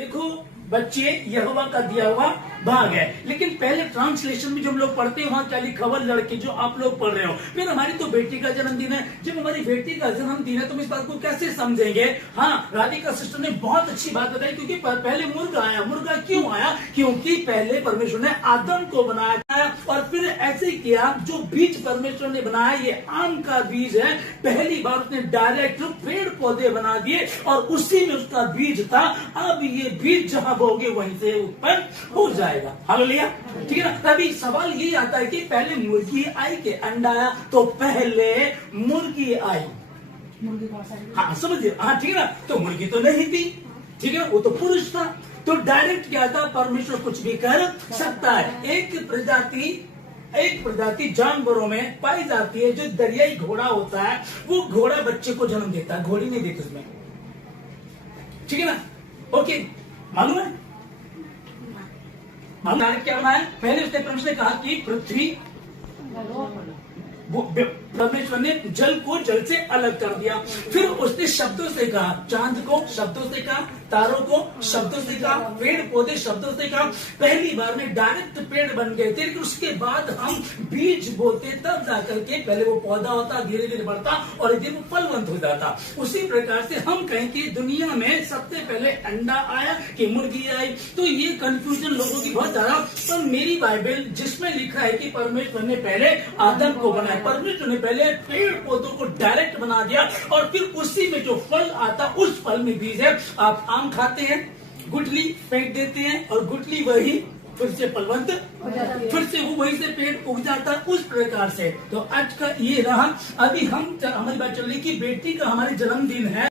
देखो बच्चे यहोवा का दिया हुआ भाग है, लेकिन पहले ट्रांसलेशन में जो हम लोग पढ़ते हैं वहां क्या लिखा हुआ, लड़के जो आप लोग पढ़ रहे हो। फिर हमारी तो बेटी का जन्मदिन है। जब हमारी बेटी का जन्मदिन है तो हम इस बात को कैसे समझेंगे। हाँ, राधिका सिस्टर ने बहुत अच्छी बात बताई, क्योंकि पहले मुर्गा आया। मुर्गा क्यों आया? क्योंकि पहले परमेश्वर ने आदम को बनाया और फिर ऐसे किया। जो बीज परमेश्वर ने बनाया, ये आम का बीज है, पहली बार उसने डायरेक्ट पेड़ पौधे बना दिए और उसी में उसका बीज था। अब ये बीज जहां बोगे वहीं से उत्पन्न हो जाएगा। हालेलुया, ठीक है ना। तभी सवाल ये आता है कि पहले मुर्गी आई के अंडा आया? तो पहले मुर्गी आई। हाँ समझिए, हाँ ठीक है ना। तो मुर्गी तो नहीं थी, ठीक है ना, वो तो पुरुष था। तो डायरेक्ट क्या था, परमेश्वर कुछ भी कर सकता है। एक प्रजाति जानवरों में पाई जाती है जो दरियाई घोड़ा होता है। वो घोड़ा बच्चे को जन्म देता है, घोड़ी नहीं देती उसमें, ठीक है ना। ओके, मालूम है क्या बनाया? पहले उसने परमेश्वर ने कहा कि पृथ्वी, परमेश्वर ने जल को जल से अलग कर दिया। फिर उसने शब्दों से कहा, चांद को शब्दों से कहा, तारों को शब्दों से कहा, पेड़ पौधे शब्दों से कहा। पहली बार में डायरेक्ट पेड़ बन गए थे, लेकिन उसके बाद हम बीज बोते तब जाकर के पहले वो पौधा होता, धीरे धीरे बढ़ता और एक दिन वो फलवंत हो जाता। उसी प्रकार से हम कहें कि दुनिया में सबसे पहले अंडा आया कि मुर्गी आई। तो ये कंफ्यूजन लोगों की बहुत ज्यादा। तो मेरी बाइबल जिसमें लिखा है कि परमेश्वर ने पहले आदम को बनाया, परमेश्वर ने पहले पेड़ पौधों को डायरेक्ट बना दिया और फिर उसी में जो फल आता उस फल में बीज है। आप आम खाते हैं, गुठली फेंक देते हैं और गुठली वही फिर से फलवंत, फिर से वो वहीं से पेड़ उग जाता है। उस प्रकार से तो आज का ये रहा। अभी हमारी बात चल रही कि बेटी का हमारे जन्मदिन है।